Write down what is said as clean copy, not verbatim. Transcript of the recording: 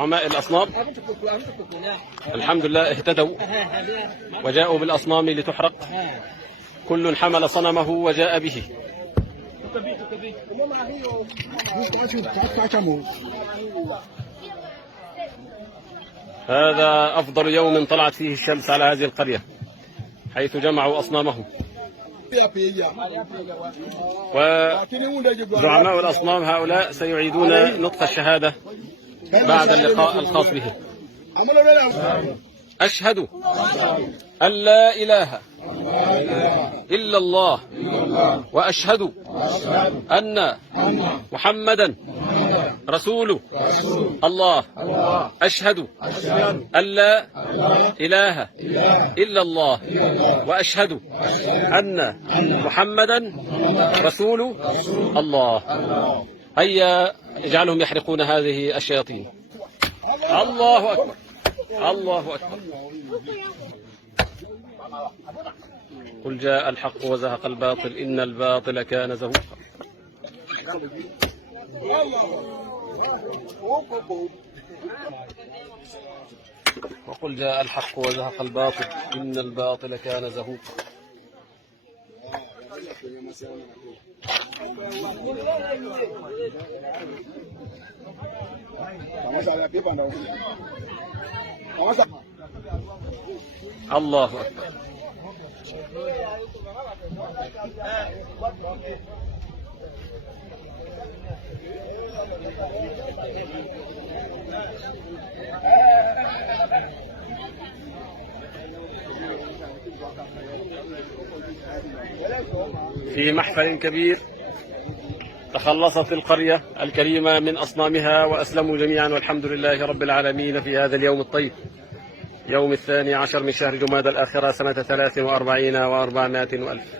زعماء الأصنام الحمد لله اهتدوا وجاءوا بالأصنام لتحرق. كل حمل صنمه وجاء به. هذا أفضل يوم طلعت فيه الشمس على هذه القرية، حيث جمعوا أصنامهم. وزعماء الأصنام هؤلاء سيعيدون نطق الشهادة بعد اللقاء الخاص به. أشهد أن لا إله إلا الله وأشهد أن محمدا رسول الله. أشهد أن لا إله إلا الله وأشهد أن محمدا رسول الله. هيا اجعلهم يحرقون هذه الشياطين. الله أكبر، الله أكبر. قل جاء الحق وزهق الباطل إن الباطل كان زهوقا. وقل جاء الحق وزهق الباطل إن الباطل كان زهوقا. الله أكبر. في محفل كبير تخلصت القرية الكريمة من أصنامها وأسلموا جميعا، والحمد لله رب العالمين في هذا اليوم الطيب، يوم 12 من شهر جمادى الآخرة سنة 43 و400 وألف.